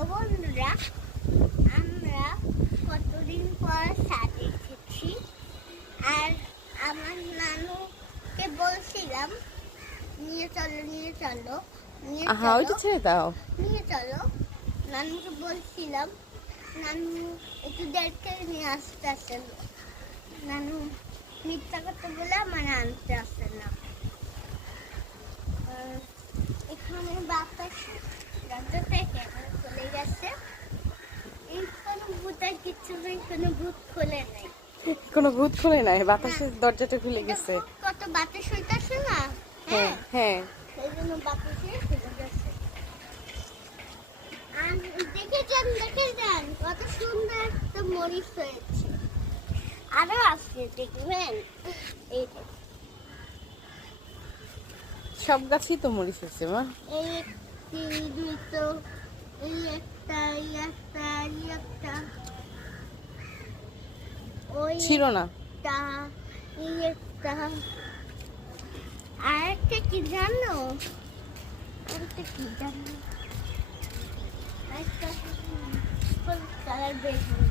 Hello বন্ধুরা, আমরা কতদিন পর ছাদে এসেছি। আর আমার নানুকে বলছিলাম নিয়ে চলো নিয়ে চলো নিয়ে ওইটা ছেড়ে দাও। নিয়ে চলো। নানুকে বলছিলাম, নানু একটু দেরকে নিয়ে আসতে আসেন। নানু মিথ্যা কথা বলে আমার আনতে আসে না। এখানে বাতাস দরজা থেকে চলে গেছে। এই কোনো ভূত আর কিচ্ছু নেই, কোনো ভূত খোলে নাই। কোনো ভূত খোলে নাই, বাতাসের দরজাটা খুলে গেছে। কত বাতাস হইতাছে না? হ্যাঁ হ্যাঁ, সেই জন্য বাতাসে খুলে গেছে। আর দেখে যান কত সুন্দর একটা মরিচ হয়েছে। আরো আছে দেখবেন, এই যে সব গাছই তো মরিচ হয়েছে মা। এই একটি দুটো, এই একটা এই একটা এই একটা, ওই ছিল না। একটা এই একটা। আর একটা কি জানো? আরেকটা কি জানো? আরেকটা হলুদ কালার বেগুন।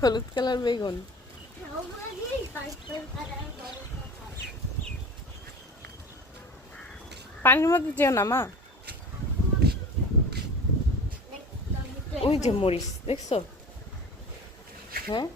হলুদ কালার বেগুন। ওগুলো দিয়েই পার্পল কালার বড় কালার। পানির মধ্যে যেও না মা। ওই যে মরিচ দেখছো? হ্যাঁ